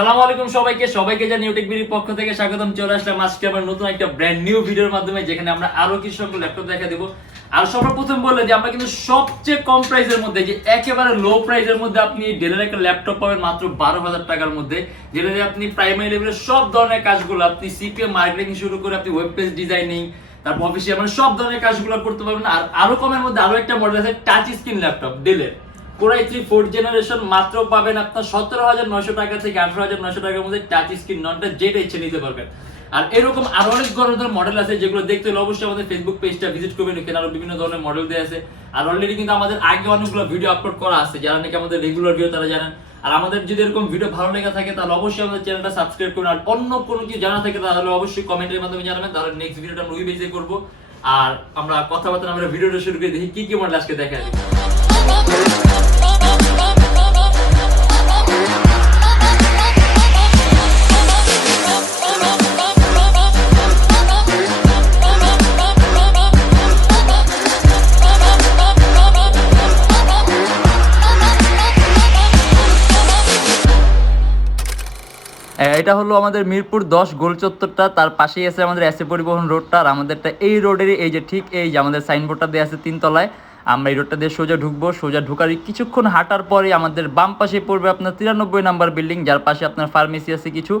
সালামু আলাইকুম সবাইকে জানি ইউটেকবিডির পক্ষ থেকে স্বাগতম। চলে আসলাম আজকে আবার নতুন একটা ব্র্যান্ড নিউ ভিডিওর মাধ্যমে, যেখানে আমরা আরো কিছু সংখ্যক ল্যাপটপ দেখা দেব। আর সর্বপ্রথম বললে যে আমরা কিন্তু সবচেয়ে কম প্রাইসের মধ্যে, যে একেবারে লো প্রাইসের মধ্যে আপনি ডেলের একটা ল্যাপটপ পাবেন মাত্র 12,000 টাকার মধ্যে, যেটাতে আপনি প্রাইমারি লেভেলের সব ধরনের কাজগুলো, আপনি সিপিএম মার্কেটিং শুরু করে আপনি ওয়েব পেজ ডিজাইনিং, তারপর অফিসিয়াল মানে সব ধরনের কাজগুলো করতে পারবেন। আর আরো কমের মধ্যে আরো একটা মডেল আছে টাচ স্ক্রিন ল্যাপটপ ডেলের কোরাই 3 4th জেনারেশন, মাত্র পাবেন আপনার 17,900 টাকা থেকে 18,900 টাকার মধ্যে টাচ স্ক্রিন ননটা যেটা ইচ্ছে নিতে পারবেন। আর এরকম আরো অনেক ধরনের মডেল আছে যেগুলো দেখতে হলে অবশ্যই আমাদের ফেসবুক পেজটা ভিজিট করবেন, এখানে আরো বিভিন্ন ধরনের মডেল দেওয়া আছে। আর অলরেডি কিন্তু আমাদের আগে অনেকগুলো ভিডিও আপলোড করা আছে, যারা নাকি আমাদের রেগুলার ভিডিও তারা জানেন। আর আমাদের যদি এরকম ভিডিও ভালো লেগে থাকে তাহলে অবশ্যই আমাদের চ্যানেলটা সাবস্ক্রাইব করুন। আর অন্য কোনো কিছু জানা থাকে তাহলে অবশ্যই কমেন্টের মাধ্যমে জানাবেন, তাহলে নেক্সট ভিডিওটা আমরা ওই বেজে করব। আর আমরা কথাবার্তা আমরা ভিডিওটা শুরু করে দেখি কি মডেল আজকে দেখা যাবে। এটা হলো আমাদের মিরপুর 10 গোল চত্বরটা, তার পাশেই আছে আমাদের এসএ পরিবহন রোডটা। আর আমাদেরটা এই রোডেরই এই যে ঠিক এই যে আমাদের সাইনবোর্ডটা দেওয়া আছে 3 তলায়। আমরা এই রোডটা দিয়ে সোজা ঢুকবো, সোজা ঢুকার কিছুক্ষণ হাঁটার পরে আমাদের বাম পাশে পড়বে আপনার 93 নাম্বার বিল্ডিং, যার পাশে আপনার ফার্মেসি আছে কিছু,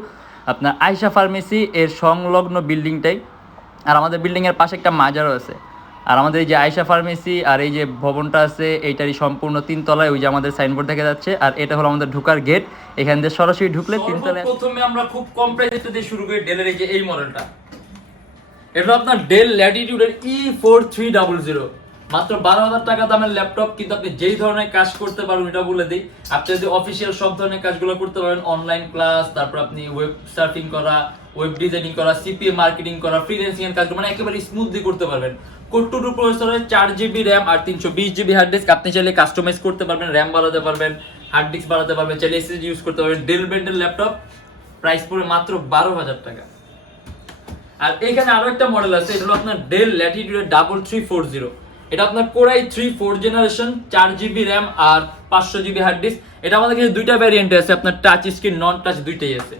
আপনার আয়শা ফার্মেসি এর সংলগ্ন বিল্ডিংটাই। আর আমাদের বিল্ডিংয়ের পাশে একটা মাজারও আছে। আর আমাদের এই যে আয়শা ফার্মেসি আর এই যে ভবনটা আছে এইটারই সম্পূর্ণ 3 তলায়, ওই যে আমাদের সাইনবোর্ড দেখা যাচ্ছে। আর এটা হলো আমাদের ঢোকার গেট, এখান দিয়ে সরাসরি ঢুকলে 3 তলায়। প্রথমে আমরা খুব কম প্রাইসে দিয়ে শুরু করি ডেলের এই যে এই মডেলটা। এটা আপনার ডেল ল্যাটিটিউডের E4300, মাত্র 12,000 টাকা দামের ল্যাপটপ, কিন্তু আপনি যেই ধরনের কাজ করতে পারবেন এটা বলে দিই। আপনি যদি অফিসিয়াল সব ধরনের কাজগুলো করতে পারবেন, অনলাইন ক্লাস, তারপর আপনি ওয়েব সার্ফিং করা, ওয়েব ডিজাইনিং করা, সিপিএম মার্কেটিং করা, ফ্রিল্যান্সিং এর কাজগুলো মানে একেবারে স্মুথলি করতে পারবেন। কোর টু টু প্রসেসরের 4GB RAM আর 320GB হার্ড ডিস্ক, আপনি চাইলে কাস্টমাইজ করতে পারবেন, র্যাম বাড়াতে পারবেন, হার্ড ডিস্ক বাড়াতে পারবেন, চাইলে এসএসডি ইউজ করতে পারবেন। ডেল ব্র্যান্ডের ল্যাপটপ, প্রাইস পড়বে মাত্র 12,000 টাকা। আর এখানে আরো একটা মডেল আছে, এটা হলো আপনার ডেল ল্যাটিটিউড 3340। এটা আপনার core i 3 4th generation, 4GB RAM আর 500GB হার্ড ডিস্ক। এটা আমাদের কাছে দুইটা ভ্যারিয়েন্ট আছে, আপনার টাচ স্ক্রিন নন টাচ দুইটাই আছে।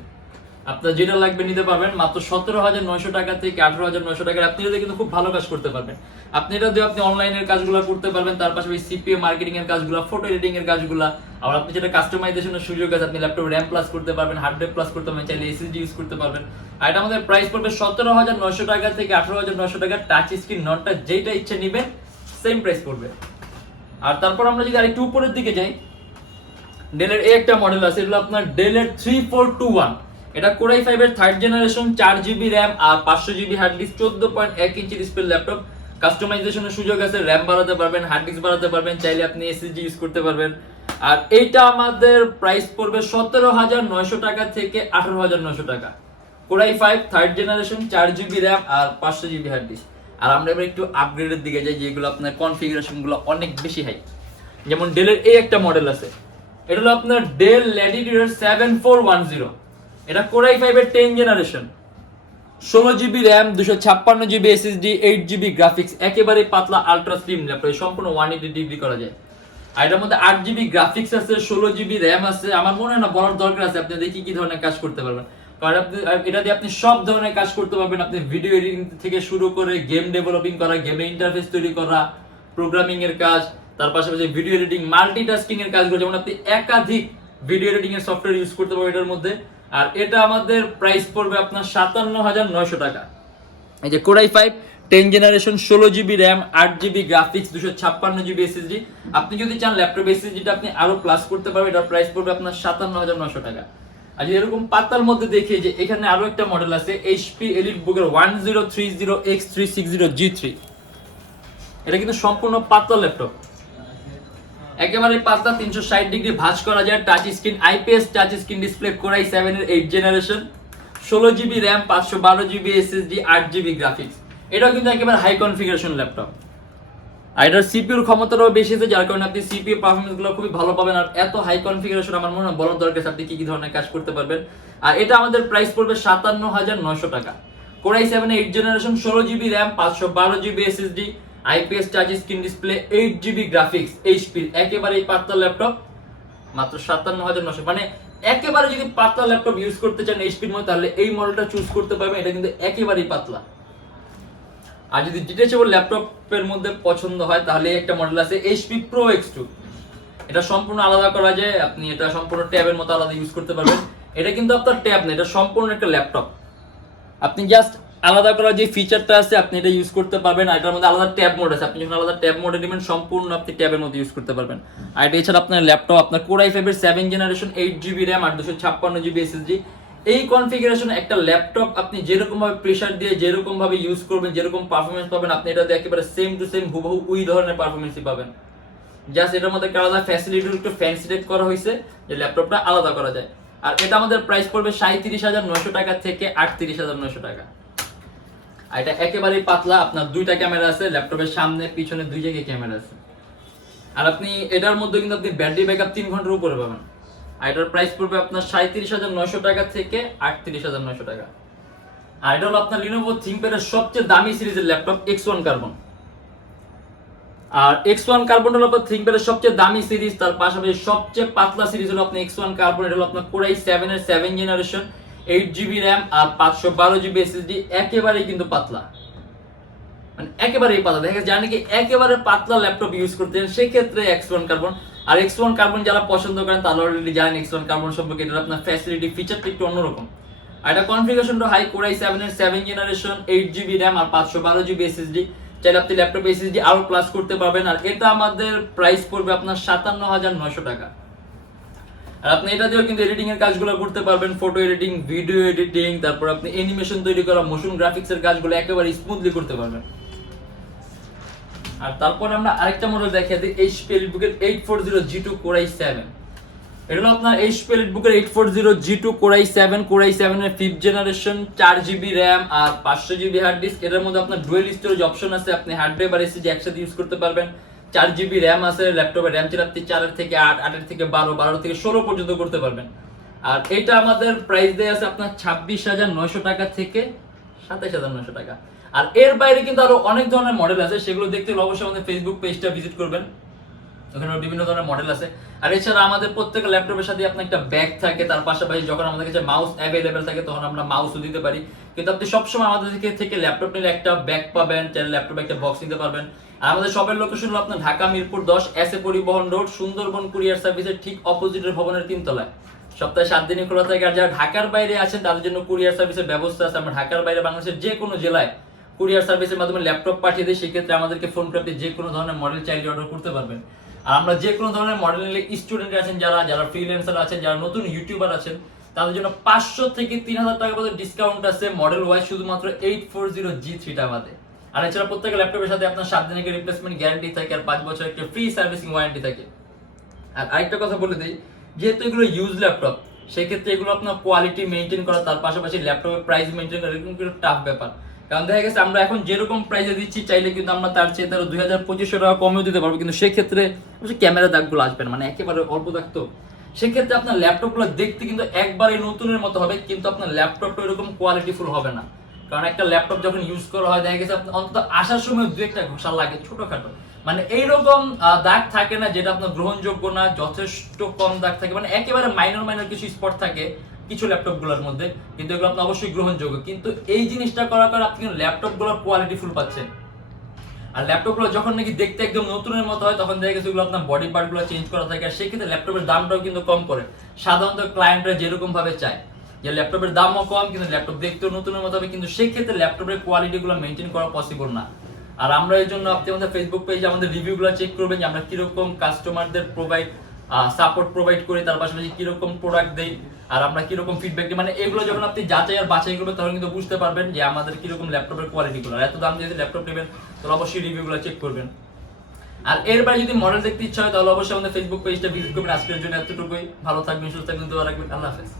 আপনার যেটা লাগবে নিতে পারবেন মাত্র 17,900 টাকা থেকে 18,900 টাকা। আপনি যদি কিন্তু খুব ভালো কাজ করতে পারবেন, আপনি এটা দিয়ে আপনি অনলাইনের কাজগুলো করতে পারবেন, তার পাশাপাশি সিপিএম মার্কেটিং এর কাজগুলো, ফটো এডিটিং এর কাজগুলো। আর আপনি যেটা কাস্টমাইজেশনের সুযোগ আছে, আপনি ল্যাপটপ র্যাম প্লাস করতে পারবেন, হার্ড ড্রাইভ প্লাস করতে পারবেন, চাইলে এসএসডি ইউজ করতে পারবেন। আর এটা আমাদের প্রাইস পড়বে 17,900 টাকা থেকে 18,900 টাকা। টাচ স্ক্রিন নটটা যেটা ইচ্ছে নেবেন সেম প্রাইস পড়বে। আর তারপর আমরা যদি আরেকটু উপরের দিকে যাই, ডেলের এই একটা মডেল আছে, এটা আপনার ডেলের 3421। এটা কোরাই 5 এর 3rd জেনারেশন, 4GB RAM আর 500GB hard disk, 14.1 inch display laptop. কাস্টমাইজেশনের সুযোগ আছে, র্যাম বাড়াতে পারবেন, হার্ড ডিস্ক বাড়াতে পারবেন, চাইলে আপনি এসএসডি ইউজ করতে পারবেন। আর এইটা আমাদের প্রাইস পড়বে 17,900 টাকা থেকে 18,900 টাকা। Core i 5 3rd generation, 4GB RAM আর 500GB হার্ড ডিস্ক। আর আমরা এবার একটু আপগ্রেডের দিকে যাই, যেগুলো আপনার কনফিগারেশনগুলো অনেক বেশি হাই। যেমন ডেলের এই একটা মডেল আছে, এটা হলো আপনার ডেল ল্যাটিটিউড 7410। এটা কোরাই 5 এর 10th generation, 16GB RAM, 256GB SSD, 8GB graphics, একেবারে পাতলা আলট্রা স্লিম ল্যাপটপ, সম্পূর্ণ 180 ডিগ্রি করা যায়। আর এটার মধ্যে 8GB গ্রাফিক্স আছে, 16GB RAM আছে। আমার মনে হয় না বলার দরকার আছে, আপনি দেখি কি ধরনের কাজ করতে পারবেন। কারণ আপনি এটা দিয়ে আপনি সব ধরনের কাজ করতে পারবেন। আপনি ভিডিও এডিটিং থেকে শুরু করে গেম ডেভেলপিং করা, গেমের ইন্টারফেস তৈরি করা, প্রোগ্রামিং এর কাজ, তার পাশাপাশি ভিডিও এডিটিং, মাল্টিটাস্কিং এর কাজগুলো, যেমন আপনি একাধিক ভিডিও এডিটিং এর সফটওয়্যার ইউজ করতে পারবেন এটার মধ্যে। আর এটা আমাদের প্রাইস পড়বে আপনার 57,900 টাকা। এই যে core i 5 10 generation, 16GB RAM, 8GB graphics, 256GB SSD। আপনি যদি চান ল্যাপটপ এসএসডিটা আপনি আরো প্লাস করতে পারবেন, এটার প্রাইস পড়বে আপনার 57,900 টাকা। আর যদি এরকম পাতার মধ্যে দেখি যে এখানে আরো একটা মডেল আছে HP এলিটবুকের 1030X360G3। এটা কিন্তু সম্পূর্ণ পাতলা ল্যাপটপ, একেবারে পাতলা, 360 ডিগ্রি ভাঁজ করা যায়, touch screen, IPS touch screen display, core i 7 এর 8th generation, 16GB RAM, 512GB SSD, 8GB graphics. এটাও কিন্তু একেবারে হাই কনফিগারেশন ল্যাপটপ। আর এটার সিপিইউর ক্ষমতাটাও বেশি আছে, যার কারণে আপনি সিপিইউ পারফরম্যান্সগুলো খুবই ভালো পাবেন। আর এত হাই কনফিগারেশন আমার মনে হয় বলার দরকার আপনি কি কি ধরনের কাজ করতে পারবেন। আর এটা আমাদের প্রাইস পড়বে 57,900 টাকা। কোরাই 7 এর 8th generation, 16GB RAM, 512GB SSD, IPS touch screen display, 8GB graphics, HP একেবারে পাতলা ল্যাপটপ, মাত্র 57,900। মানে একেবারে যদি পাতলা ল্যাপটপ ইউজ করতে চান এইচপির মধ্যে তাহলে এই মডেলটা চুজ করতে পারবেন, এটা কিন্তু একেবারেই পাতলা। আর যদি ডিটেচেবল ল্যাপটপের মধ্যে পছন্দ হয় তাহলে একটা মডেল আছে এইচপি প্রো X2, এটা সম্পূর্ণ আলাদা করা যায়, আপনি এটা সম্পূর্ণ ট্যাবের মতো আলাদা ইউজ করতে পারবেন। এটা কিন্তু আপনার ট্যাব না, এটা সম্পূর্ণ একটা ল্যাপটপ, আপনি জাস্ট আলাদা করা যে ফিচারটা আছে আপনি এটা ইউজ করতে পারবেন। আর এটার মধ্যে আলাদা ট্যাব মোড আছে, আপনি যখন আলাদা ট্যাব মোডে নেবেন সম্পূর্ণ আপনি ট্যাবের মধ্যে ইউজ করতে পারবেন। আর এটা এছাড়া আপনার ল্যাপটপ আপনার Core i5 এর 7 জেনারেশন 8GB RAM আর 256GB SSD, এই কনফিগারেশন একটা ল্যাপটপ আপনি যেরকম ভাবে প্রেসার দিয়ে যেরকম ভাবে ইউজ করবেন যেরকম পারফরমেন্স পাবেন আপনি এটা দিয়ে একেবারে সেম টু সেম হুবহু ওই ধরনের পারফরমেন্সই পাবেন। জাস্ট এটার মধ্যে একটা আলাদা ফ্যাসিলিটি একটু ফ্যান্সি টাইপ করা হয়েছে যে ল্যাপটপটা আলাদা করা যায়। আর এটা আমাদের প্রাইস পড়বে 37,900 টাকা থেকে 38,900 টাকা। আর এটা একেবারেই পাতলা, আপনার দুইটা ক্যামেরা আছে, ল্যাপটপের সামনে পিছনে দুই জায়গায় ক্যামেরা আছে। আর আপনি এটার মধ্যে কিন্তু আপনি ব্যাটারি ব্যাকআপ 3 ঘন্টার উপরে পাবেন। আর এটার প্রাইস পড়বে আপনার 37,900 টাকা থেকে 38,900 টাকা। আর এটা হলো আপনার Lenovo ThinkPad এর সবচেয়ে দামি সিরিজের ল্যাপটপ X1 কার্বন। আর X1 কার্বন হলো আপনার ThinkPad এর সবচেয়ে দামি সিরিজ, তার পাশাপাশি সবচেয়ে পাতলা সিরিজ হলো আপনার X1 কার্বন। এটা হলো আপনার Core i7 এর 7 জেনারেশন 8GB RAM আর 512GB SSD, একেবারেই কিন্তু পাতলা, মানে একেবারেই পাতলা। দেখা যায় নাকি একেবারে পাতলা ল্যাপটপ ইউজ করতে চান সেই ক্ষেত্রে X1 কার্বন। আর X1 কার্বন যারা পছন্দ করেন তারা অলরেডি জানেন X1 কার্বন সম্পর্কে, এটা আপনার ফ্যাসিলিটি ফিচারটা একটু অন্যরকম। আর এটা কনফিগারেশনটা হাই, Core i7 এর 7 জেনারেশন 8GB RAM আর 512GB SSD, চাইলে আপনি ল্যাপটপ SSD আরো প্লাস করতে পারবেন। আর এটা আমাদের প্রাইস পড়বে আপনার 57,900 টাকা। আর আপনি এটা দিয়েও কিন্তু এডিটিং এর কাজগুলো করতে পারবেন, ফটো এডিটিং, ভিডিও এডিটিং, তারপর আপনি অ্যানিমেশন তৈরি করা, মোশন গ্রাফিক্স এর কাজগুলো একেবারে স্মুথলি করতে পারবেন। আর তারপর আমরা আরেকটা মডেল দেখিয়ে দিই HP EliteBook এর 840G2 Core i7। এটা হলো আপনার HP EliteBook এর 840G2 Core i7 এর 5th জেনারেশন 4GB RAM আর 500GB হার্ড ডিস্ক। এটার মধ্যে আপনার ডুয়াল স্টোরেজ অপশন আছে, আপনি হার্ড ড্রাইভ আর SSD একসাথে ইউজ করতে পারবেন। 4GB RAM আছে, ল্যাপটপে RAM চাইলে আপনি 4 থেকে 8, 8 থেকে 12, 12 থেকে 16 পর্যন্ত করতে পারবেন। আর এটা আমাদের প্রাইস দেয়া আছে আপনার 26,900 টাকা থেকে 27,900 টাকা। আর এর বাইরে কিন্তু আরো অনেক ধরনের মডেল আছে, সেগুলো দেখতে হলে অবশ্যই আমাদের ফেসবুক পেজটা ভিজিট করবেন, ওখানে বিভিন্ন ধরনের মডেল আছে। আর এছাড়া আমাদের প্রত্যেকটা ল্যাপটপের সাথে আপনার একটা ব্যাগ থাকে, তার পাশাপাশি যখন আমাদের কাছে মাউস অ্যাভেলেবেল থাকে তখন আমরা মাউসও দিতে পারি। কিন্তু আপনি সবসময় আমাদের থেকে ল্যাপটপ নিলে একটা ব্যাগ পাবেন, চাইলে ল্যাপটপে একটা বক্স নিতে পারবেন। আর আমাদের শপের লোকেশন হলো আপনার ঢাকা মিরপুর 10 এসএ পরিবহন রোড, সুন্দরবন কুরিয়ার সার্ভিসের ঠিক অপোজিটের ভবনের 3 তলায়। সপ্তাহে 7 দিনই খোলা থাকে। আর যারা ঢাকার বাইরে আছেন তাদের জন্য কুরিয়ার সার্ভিসের ব্যবস্থা আছে, আমরা ঢাকার বাইরে বাংলাদেশের যে কোনো জেলায় কুরিয়ার সার্ভিসের মাধ্যমে ল্যাপটপ পাঠিয়ে দিই, সেক্ষেত্রে আমাদেরকে ফোন করে আপনি যে কোনো ধরনের মডেল চাইলে অর্ডার করতে পারবেন। আর আমরা যে কোনো ধরনের মডেল নিলে স্টুডেন্ট আছেন, যারা ফ্রিল্যান্সার আছেন, যারা নতুন ইউটিউবার আছেন তাদের জন্য 500 থেকে 3,000 টাকা পর্যন্ত ডিসকাউন্ট আছে মডেল ওয়াইজ, শুধুমাত্র 840G3টা বাদে। আর এছাড়া প্রত্যেক ল্যাপটপের সাথে আপনার 7 দিনের রিপ্লেসমেন্ট গ্যারান্টি থাকে আর 5 বছরের একটা ফ্রি সার্ভিসিং ওয়ারেন্টি থাকে। আর আরেকটা কথা বলে দিই, যেহেতু এগুলো ইউজ ল্যাপটপ সেক্ষেত্রে এগুলো আপনার কোয়ালিটি মেনটেন করা, তার পাশাপাশি ল্যাপটপের প্রাইস মেনটেন করা এরকম একটা টাফ ব্যাপার। কারণ দেখা গেছে আমরা এখন যেরকম প্রাইসে দিচ্ছি চাইলে কিন্তু আমরা তার চেয়ে তার 2,000-2,500 টাকা কমেও দিতে পারবো, কিন্তু সেক্ষেত্রে ক্যামেরা দাগগুলো আসবে না, মানে একেবারে অল্প দাগ তো। সেক্ষেত্রে আপনার ল্যাপটপগুলো দেখতে কিন্তু একবারে নতুনের মতো হবে, কিন্তু আপনার ল্যাপটপটা এরকম কোয়ালিটিফুল হবে না। কারণ একটা ল্যাপটপ যখন ইউজ করা হয় দেখা গেছে অন্তত আসার সময় 2-1টা ঘষা লাগে ছোটখাটো, মানে এইরকম দাগ থাকে না যেটা আপনার গ্রহণযোগ্য না, যথেষ্ট কম দাগ থাকে, মানে একেবারে মাইনর কিছু স্পট থাকে কিছু ল্যাপটপগুলোর মধ্যে, কিন্তু এগুলো আপনার অবশ্যই গ্রহণযোগ্য। কিন্তু এই জিনিসটা করার পর আপনি ল্যাপটপগুলোর কোয়ালিটিফুল পাচ্ছেন। আর ল্যাপটপগুলো যখন নাকি দেখতে একদম নতুনের মতো হয় তখন দেখা গেছে এগুলো আপনার বডি পার্টগুলো চেঞ্জ করা থাকে, আর সেক্ষেত্রে ল্যাপটপের দামটাও কিন্তু কম করে। সাধারণত ক্লায়েন্টরা যেরকম ভাবে চায় যে ল্যাপটপের দামও কম কিন্তু ল্যাপটপ দেখতেও নতুনের মতো হবে, কিন্তু সেক্ষেত্রে ল্যাপটপের কোয়ালিটিগুলো মেনটেন করা পসিবল না। আর আমরা এই জন্য আপনি আমাদের ফেসবুক পেজে আমাদের রিভিউগুলো চেক করবেন যে আমরা কিরকম কাস্টমারদের সাপোর্ট প্রোভাইড করি, তার পাশাপাশি কিরকম প্রোডাক্ট দেই আর আমরা কিরকম ফিডব্যাক দিই, মানে এগুলো যখন আপনি যাচাই আর বাছাই করবেন তখন কিন্তু বুঝতে পারবেন যে আমাদের কিরকম ল্যাপটপের কোয়ালিটিগুলো। আর এত দাম দিয়ে ল্যাপটপ নেবেন তাহলে অবশ্যই রিভিউগুলো চেক করবেন। আর এর বাইরে যদি মডেল দেখতে ইচ্ছা হয় তাহলে অবশ্যই আমাদের ফেসবুক পেজটা ভিজিট করবেন। আজকের জন্য এতটুকুই, ভালো থাকবেন, সুস্থ থাকবেন, দোয়া রাখবেন, আল্লাহ হাফেজ।